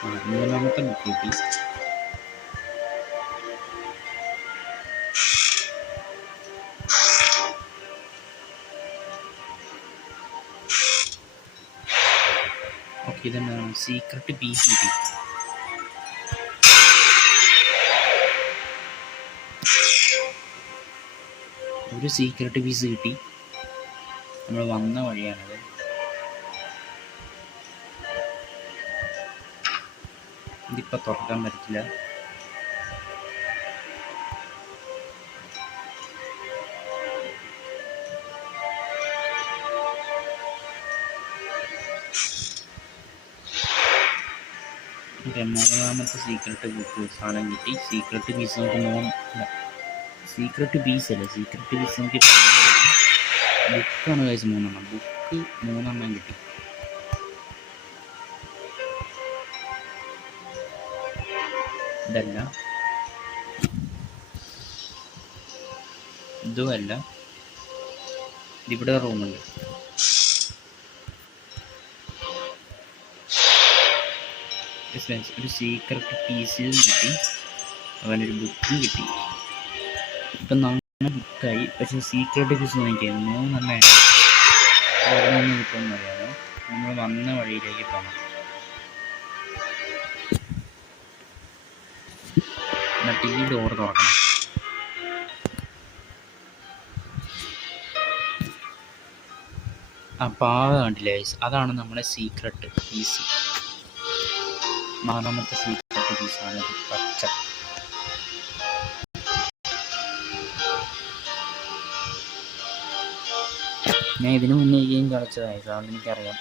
3ാമത്തെ ബുക്ക് കിട്ടി. ഓക്കെ, ഇതെന്താണ് സീക്രട്ട് പീസ് കിട്ടി. ഒരു സീക്രട്ട് പീസ് കിട്ടി. നമ്മൾ വന്ന വഴിയാണത്. ഇതിപ്പോൾ തുറക്കാൻ പറ്റില്ല. മൂന്നാമത്തെ സീക്രട്ട് ബുക്ക് സാധനം കിട്ടി. സീക്രട്ട് പീസ് നമുക്ക് സീക്രട്ട് പീസ് അല്ല, സീക്രട്ട് പീസ് നമുക്ക് ബുക്കാണ് കഴിച്ച് 3 ബുക്ക് 3 കിട്ടി. ഇതല്ല, ഇതുമല്ല, ഇതിവിടെ റൂമുണ്ട്. ഒരു സീക്രട്ട് പീസും കിട്ടി, അവനൊരു ബുക്കും കിട്ടി. ഇപ്പം 4 ബുക്കായി. പക്ഷേ സീക്രട്ട് പീസ് നോക്കിയാൽ 3 എവിടെ കിട്ടുമെന്ന് അറിയാമോ? നമ്മൾ വന്ന വഴിയിലേക്ക് പോകണം. എന്നിട്ട് ഈ ഡോർ തുറക്കണം. ആ പാവ കണ്ടില്ലേ? അതാണ് നമ്മുടെ സീക്രട്ട് പീസ്. 4ാമത്തെ സീക്രട്ട് പീസാണ് പച്ച. ഞാൻ ഇതിനു മുന്നേ ഈ ഗെയിം കളിച്ചതായി, അതുകൊണ്ട് എനിക്കറിയാം.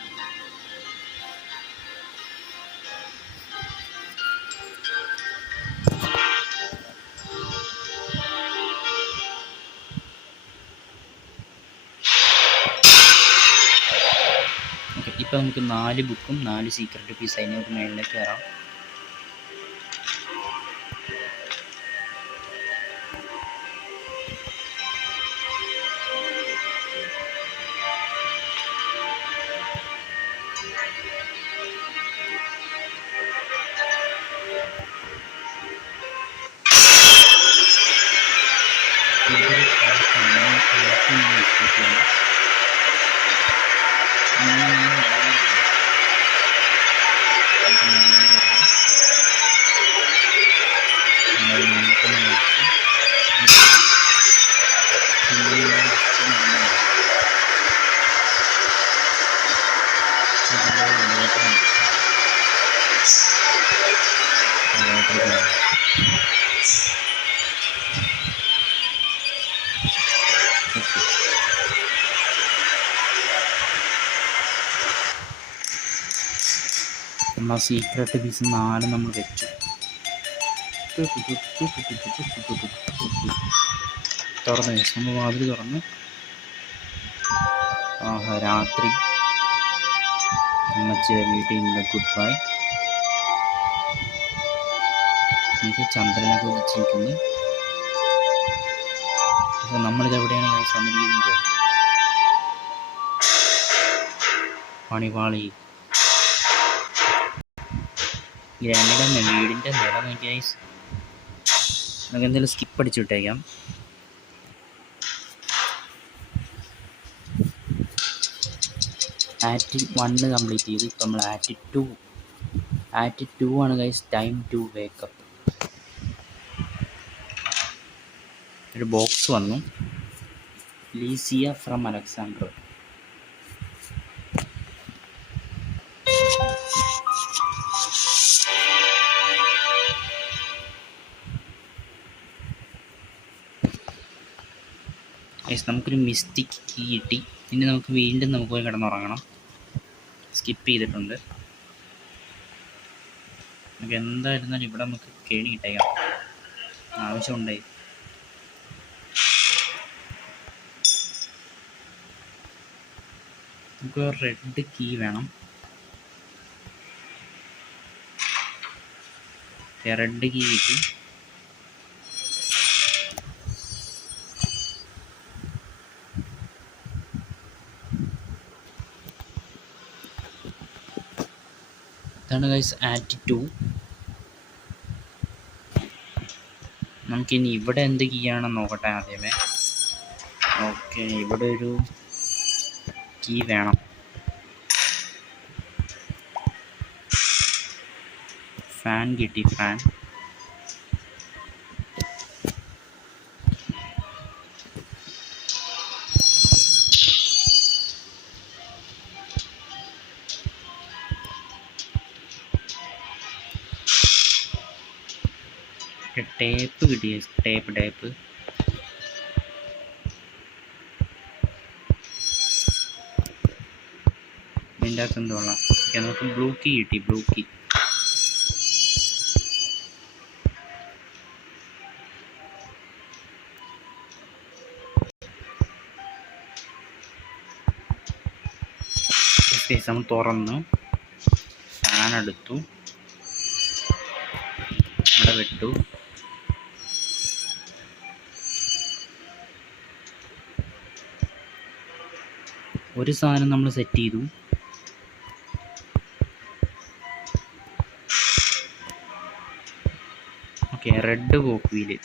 ഓക്കെ, ഇപ്പം നമുക്ക് 4 ബുക്കും 4 സീക്രട്ട് പീസ് അതിനോട്ട് മേളിലേക്ക് കയറാം. നമ്മൾ സീക്രട്ട് പീസ് 4 നമ്മൾ വെച്ചു. തുറന്ന് വെച്ചു. നമ്മൾ വാതിൽ തുറന്ന് രാത്രി അമ്മച്ചി വീട്ടിൽ നിന്ന് ഗുഡ് ബൈ. എനിക്ക് ചന്ദ്രനൊക്കെ ഉദിച്ചിരിക്കുന്നു. നമ്മളിതെവിടെയാണ് വന്നിരിക്കുന്നത്? പണിപാളി ഗ്രാൻഡിയുടെ വീടിൻ്റെ നില നോക്കിയാൽ നമുക്ക് എന്തെങ്കിലും സ്കിപ്പ് അടിച്ചു വിട്ടേക്കാം. ആക്ട് 1 കംപ്ലീറ്റ് ചെയ്തു. ഇപ്പം നമ്മൾ ആക്ട് 2 ആണ് ഗൈസ്. Time to wake up. ഒരു ബോക്സ് വന്നു. ലീസിയ ഫ്രം അലക്സാണ്ടർ. നമുക്കൊരു മിസ്റ്റിക് കീ കിട്ടി. ഇനി നമുക്ക് വീണ്ടും നമുക്ക് പോയി കിടന്നുറങ്ങണം. സ്കിപ്പ് ചെയ്തിട്ടുണ്ട്. നമുക്ക് എന്തായിരുന്നാലും ഇവിടെ നമുക്ക് കേണി കിട്ടേക്കാം. ആവശ്യമുണ്ടായി. നമുക്ക് റെഡ് കീ വേണം. റെഡ് കീ കിട്ടി. ഇതാണ് ഗൈസ് ആക്ട് 2. നമുക്കിനി ഇവിടെ എന്ത് കീയാണെന്ന് നോക്കട്ടെ ആദ്യമേ. ഓക്കെ, ഇവിടെ ഒരു കീ വേണം. ഫാൻ കിട്ടി. ഫാൻ ടേപ്പ് കിട്ടി. ടേപ്പ് ഇതിൻ്റെ അകത്ത് എന്തുള്ള നമുക്ക് ബ്ലൂ കീ കിട്ടി. ബ്ലൂ കീ നമ്മൾ തുറന്നു. ഫാൻ എടുത്തു, ഇവിടെ വിട്ടു. ഒരു സാധനം നമ്മൾ സെറ്റ് ചെയ്തു. ഓക്കെ, റെഡ് കോക്ക് വീല്.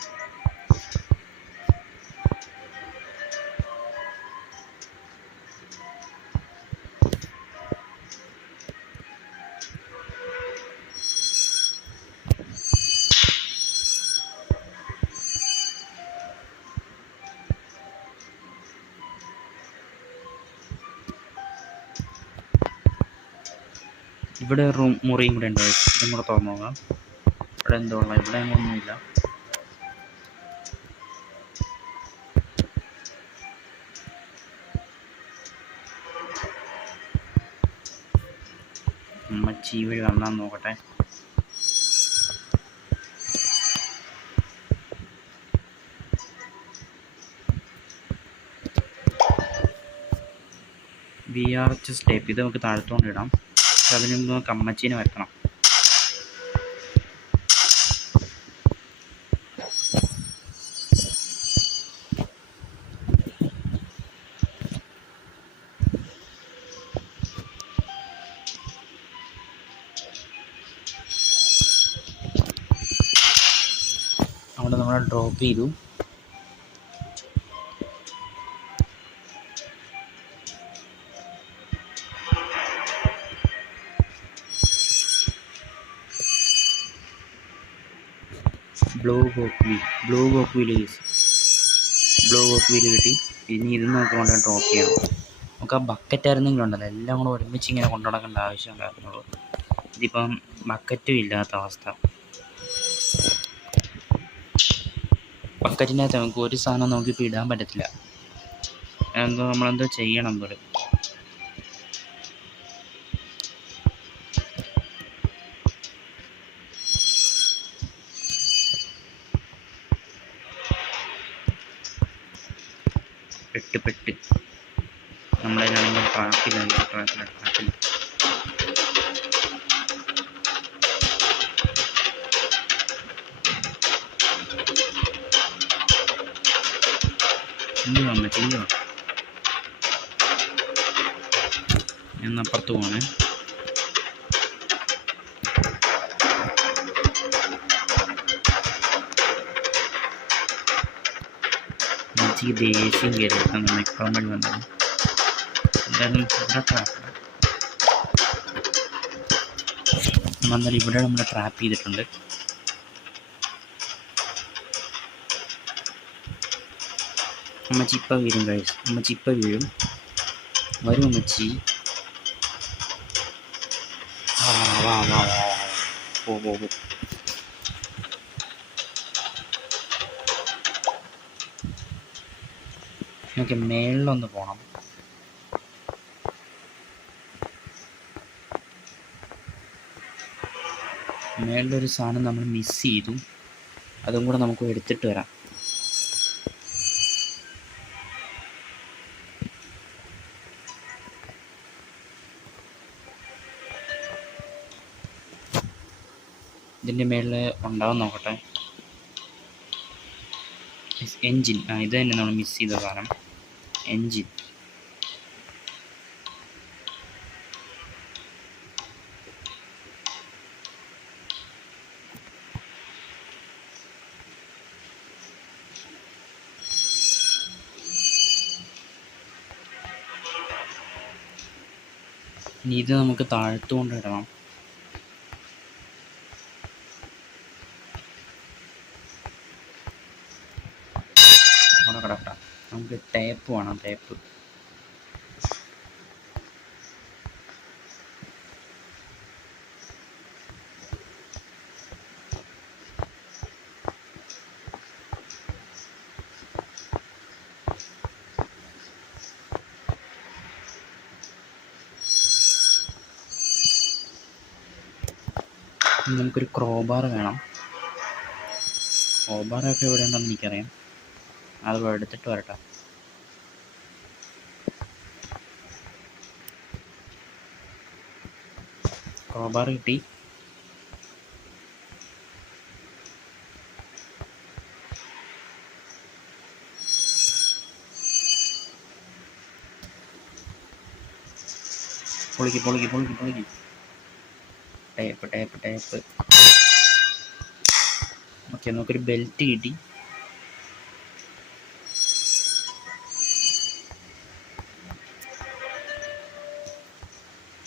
ഇവിടെ മുറിയും കൂടെ ഉണ്ട്. ഇതും കൂടെ തുറന്നു നോക്കാം. ഇവിടെ എന്തോ ഉള്ള, ഇവിടെ ഒന്നുമില്ല. അമ്മച്ചി വഴി വന്നാന്ന് നോക്കട്ടെ. VRH സ്റ്റെപ്പ് ഇത് നമുക്ക് താഴ്ത്തോണ്ട് ഇടാം. പക്ഷെ അതിന് മുമ്പ് നമുക്ക് അമ്മച്ചീനെ വരണം. അവിടെ നമ്മൾ ഡ്രോപ്പ് ചെയ്തു. ബ്ലൂ കോക്ക് വീല് കിട്ടി. ഇനി ഇത് നോക്കിക്കൊണ്ട് ഡ്രോപ്പ് ചെയ്യണം. നമുക്ക് ആ ബക്കറ്റ് ആയിരുന്നെങ്കിലും ഉണ്ടല്ലോ, എല്ലാം കൂടെ ഒരുമിച്ച് ഇങ്ങനെ കൊണ്ടു നടക്കേണ്ട ആവശ്യം ഉണ്ടായിരുന്നുള്ളൂ. ഇതിപ്പം ബക്കറ്റും ഇല്ലാത്ത അവസ്ഥ. ബക്കറ്റിനകത്ത് നമുക്ക് ഒരു സാധനം നോക്കിപ്പോൾ ഇടാൻ പറ്റത്തില്ല. നമ്മളെന്തോ ചെയ്യണം പോലെ. പെട്ട് നമ്മളതിലാണെങ്കിൽ ട്രാക്കില്ല. ചെയ്യുക. ഞാൻ അപ്പുറത്ത് പോകണേ. എനിക്ക് ദേഷ്യം കയറിയിട്ടാണ് നമ്മൾ ഇപ്പം വഴി വന്നത്. എന്തായാലും ഇവിടെ വന്നാൽ ഇവിടെ നമ്മൾ ട്രാപ്പ് ചെയ്തിട്ടുണ്ട്. അമ്മച്ചി ഇപ്പം വീഴും ഗൈസ്. അമ്മച്ചി ഇപ്പം വീഴും. വരും അമ്മച്ചി. പോ. നമുക്ക് മേളിലൊന്ന് പോകണം. മേളിലൊരു സാധനം നമ്മൾ മിസ് ചെയ്തു. അതും കൂടെ നമുക്ക് എടുത്തിട്ട് വരാം. ഇതിൻ്റെ മേളിൽ ഉണ്ടാവും നോക്കട്ടെ. എൻജിൻ. ഇത് തന്നെ നമ്മൾ മിസ് ചെയ്ത സാധനം, എൻജിൻ. ഇനി ഇത് നമുക്ക് താഴ്ത്തുകൊണ്ട് ഇടണം. ഒരു ടേപ്പ് വേണം, ടേപ്പ്. നമുക്കൊരു ക്രോബാർ വേണം. ക്രോബാറൊക്കെ എവിടെ ഉണ്ടെന്ന് എനിക്കറിയാം, അത് എടുത്തിട്ട് വരട്ടെ. ക്രോബാർ കിട്ടി. പൊളിക്ക് പൊളിക്ക് പൊളിക്ക് പൊളിക്ക്. Tape tape tape. ഓക്കെ, നമുക്കൊരു ബെൽറ്റ് കിട്ടി.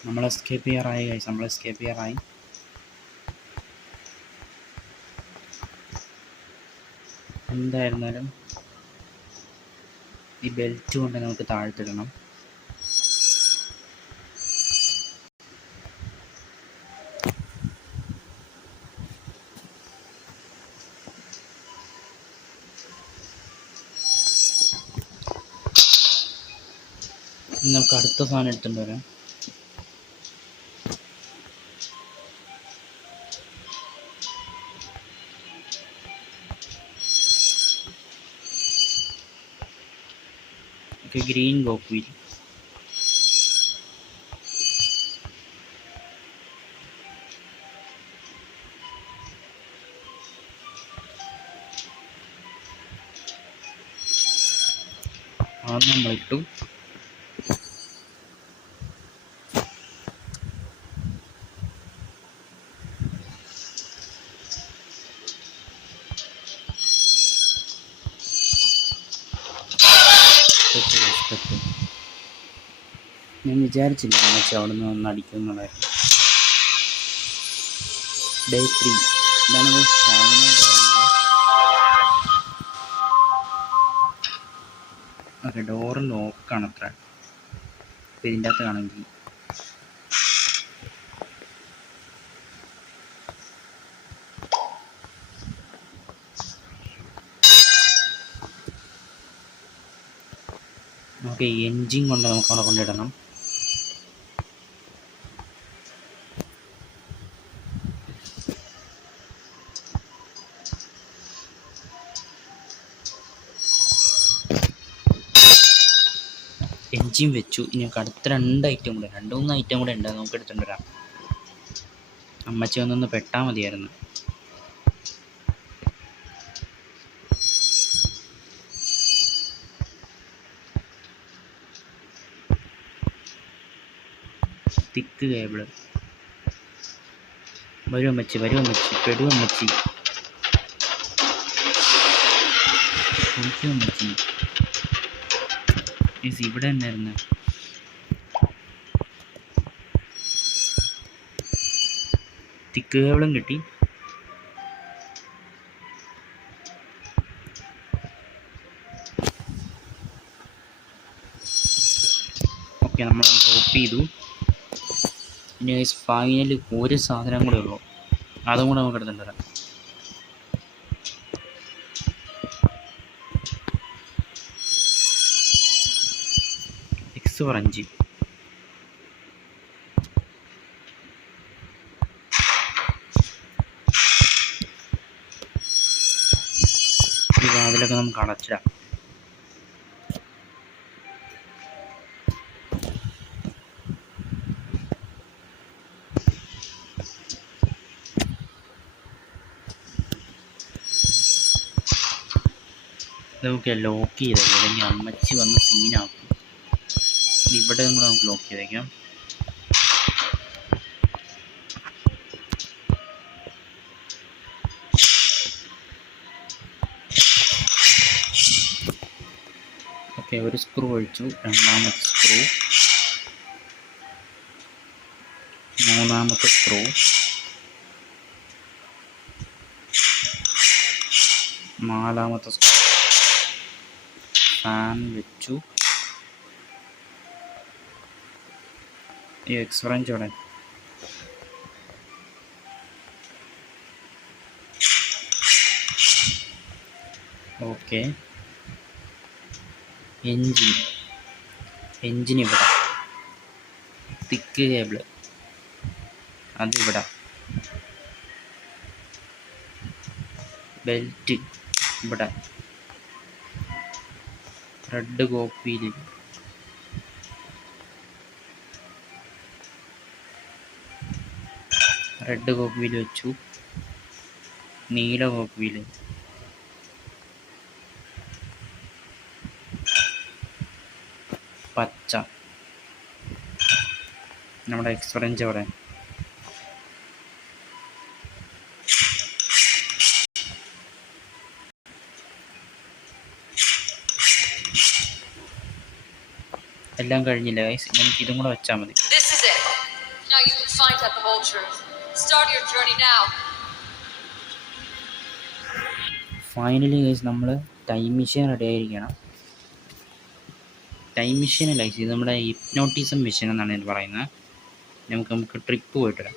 നമ്മൾ എസ്കേപ്പ് ചെയ്യാറായി ഗൈസ്, നമ്മൾ എസ്കേപ്പ് ചെയ്യാറായി. എന്തായിരുന്നാലും ഈ ബെൽറ്റ് കൊണ്ട് നമുക്ക് താഴ്ത്തിടണം. നമുക്ക് അടുത്ത സാധനം എടുത്തുകൊണ്ട് വരാം. Okay, green ഗോക്ക് wheel. അത് നമ്മളിട്ടു. ഞാൻ വിചാരിച്ചില്ല അമ്മച്ചി അവിടെ നിന്ന് വന്ന് അടിക്കുന്നുണ്ടായിരുന്നു. ഡേ 3 ഇതാണ്. ഓക്കെ, ഡോറ് ലോക്കാണ് അത്ര. അപ്പം ഇതിൻ്റെ അകത്ത് ആണെങ്കിൽ നമുക്ക് എൻജിൻ കൊണ്ട് നമുക്ക് അവിടെ കൊണ്ടിടണം. എൻജിൻ വെച്ചു. ഇനി നമുക്ക് അടുത്ത 2 ഐറ്റം കൂടെ, 2-3 ഐറ്റം കൂടെ ഉണ്ട്, നമുക്ക് എടുത്തുകൊണ്ട് വരാം. അമ്മച്ചി ഒന്നൊന്ന് പെട്ടാൽ മതിയായിരുന്നു. തിക്ക് കേബിള്. വരും അമ്മച്ചി, വരും അമ്മച്ചി, പെടും അമ്മച്ചി, കുളിക്കും അമ്മച്ചി. ഇവിടെ തന്നെയായിരുന്നു. തിക്ക് കേബിളും കിട്ടി. ഓക്കെ, നമ്മൾ ടോപ്പ് ചെയ്തു. ഇനി ഫൈനൽ ഒരു സാധനം കൂടെ ഉള്ളൂ, അതും കൂടെ നമുക്ക് എടുത്തിട്ട് വരാം. X5. ഈ വാതിലൊക്കെ നമുക്ക് അടച്ചിടാം. നമുക്ക് ലോക്ക് ചെയ്തേക്കാം, അല്ലെങ്കിൽ അമ്മച്ചി വന്ന് സീനാക്കും. ഇവിടെ കൂടെ നമുക്ക് ലോക്ക് ചെയ്തേക്കാം. ഓക്കെ, ഒരു സ്ക്രൂ ഒഴിച്ചു. രണ്ടാമത്തെ സ്ക്രൂ, മൂന്നാമത്തെ സ്ക്രൂ, നാലാമത്തെ സ്ക്രൂ, ഫാൻ വെച്ചു. ഈ എക്സ്പെറൻസ് ഇവിടെ ഓക്കെ. എൻജിൻ ഇവിടെ, തിക്ക് കേബിള് അതിവിടെ, ബെൽറ്റ് ഇവിടെ, റെഡ് കോപ്പിയിൽ വെച്ചു. നീല കോപ്പിയിൽ, പച്ച നമ്മുടെ എക്സ്പെറൻസ് അവിടെ. എല്ലാം കഴിഞ്ഞില്ല ഗൈസ്, എനിക്ക് ഇതും കൂടെ വെച്ചാൽ മതി. This is it. Now you can find out the whole truth. Start your journey now. Finally guys നമ്മൾ ടൈം മെഷീൻ റെഡി ആയിരിക്കണം. ടൈം മെഷീൻ അല്ല ഗൈസ്, ഇത് നമ്മുടെ ഹിപ്നോട്ടിസം മെഷീൻ എന്നാണ് ഇത് പറയുന്നത്. നമുക്ക് ട്രിപ്പ് പോയിട്ട് വരാം.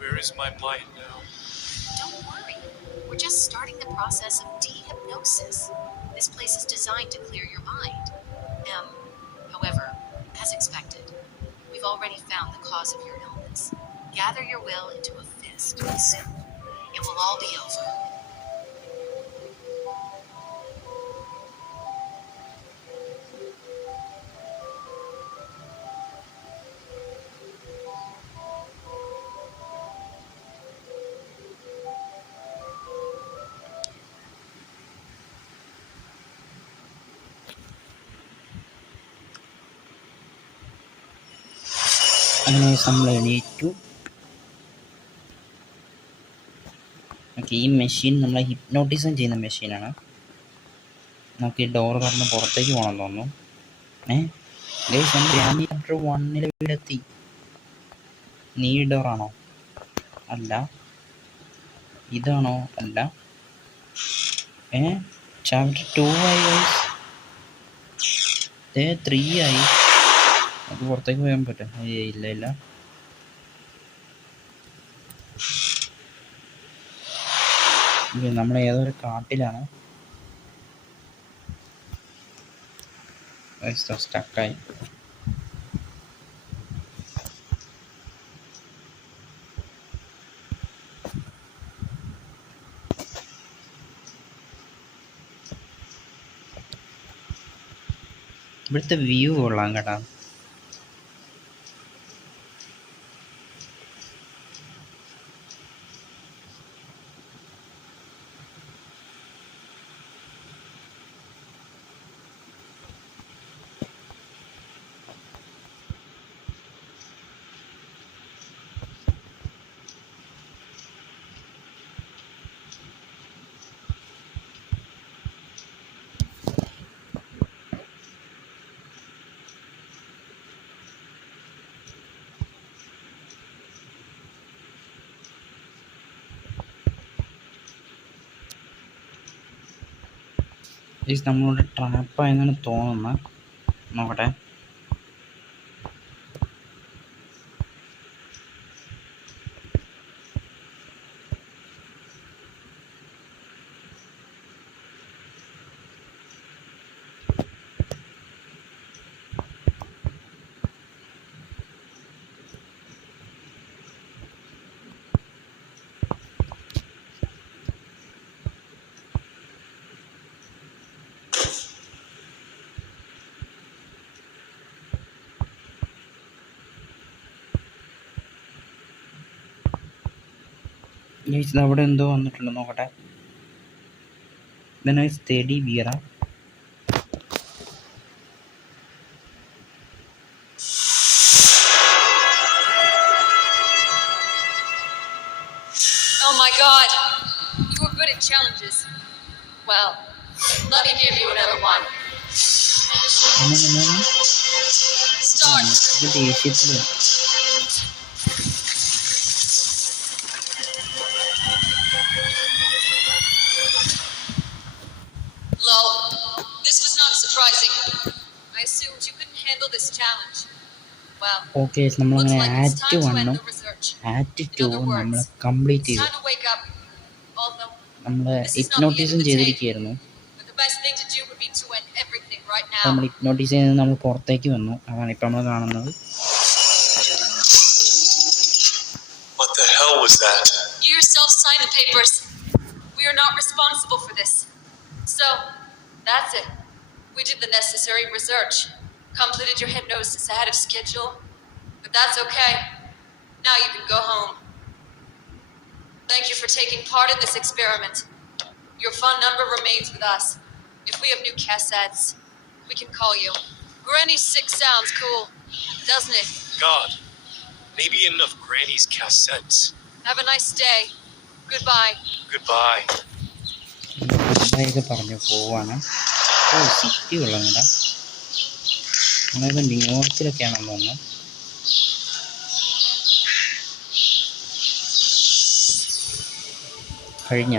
Where is my mind now? Don't worry. We're just starting the process of dehypnosis. This place is designed to clear your mind. However, as expected, we've already found the cause of your illness. Gather your will into a fist. Soon, it will all be over. അങ്ങനെ നമ്മൾ എണീറ്റു. ഓക്കെ, ഈ മെഷീൻ നമ്മളെ ഹിപ്നോട്ടിസം ചെയ്യുന്ന മെഷീനാണ്. നമുക്ക് ഈ ഡോർ കടന്ന് പുറത്തേക്ക് പോകണം തോന്നുന്നു. ഗൈസ് നമ്മൾ ഗ്രാൻഡ് ചാപ്റ്റർ 1 വീടെത്തി. നീ ഡോറാണോ? അല്ല. ഇതാണോ? അല്ല. ചാപ്റ്റർ 2 ആയി ഗൈസ്. 3 ആയി. നമുക്ക് പുറത്തേക്ക് പോകാൻ പറ്റും? ഇല്ല. നമ്മൾ ഏതൊരു കാട്ടിലാണ്. സ്റ്റക്കായി. ഇവിടുത്തെ വ്യൂ കൊള്ളാം കേട്ടോ. നമ്മളോട് ട്രാപ്പായെന്നാണ് തോന്നുന്നത്. നോക്കട്ടെ. അവിടെ എന്തോ വന്നിട്ടുണ്ട്, നോക്കട്ടെ. Study Vieira. my god! You were good at challenges. Well, let me give you another one. Start! ദേഷ്യത്തില് Lol. This was not surprising. I assumed you couldn't handle this challenge. Well, okay looks നമ്മളങ്ങനെ like it's act time to end വണ്ണും the research. Act In two other നമ്മൾ words, കംപ്ലീറ്റ് it's ചെയ്തു. time to wake up. Although, നമ്മൾ this is not the end hypnotism of the tape. ചെയ്തിരിക്കുകയായിരുന്നു. But the best thing to do would be to end everything right നമ്മൾ now. ഹിപ്നോട്ടിസ് ചെയ്ത് നമ്മൾ പുറത്തേക്ക് വന്നു. അതാണ് ഇപ്പം നമ്മൾ കാണുന്നത്. What the hell was that? You yourself signed the papers. We are not responsible for this. So, that's it. We did the necessary research. Completed your hypnosis ahead of schedule. But that's okay. Now you can go home. Thank you for taking part in this experiment. Your phone number remains with us. If we have new cassettes, we can call you. Granny 6 sounds cool, doesn't it? God, maybe enough Granny's cassettes. Have a nice day. Goodbye. Goodbye. ഒക്കെ പറഞ്ഞു പോവാണ്. ഓ സിറ്റി ഉള്ളതാ. നമ്മളിപ്പോൾ ന്യൂയോർക്കിലൊക്കെയാണെന്ന് തോന്നുന്നു. കഴിഞ്ഞ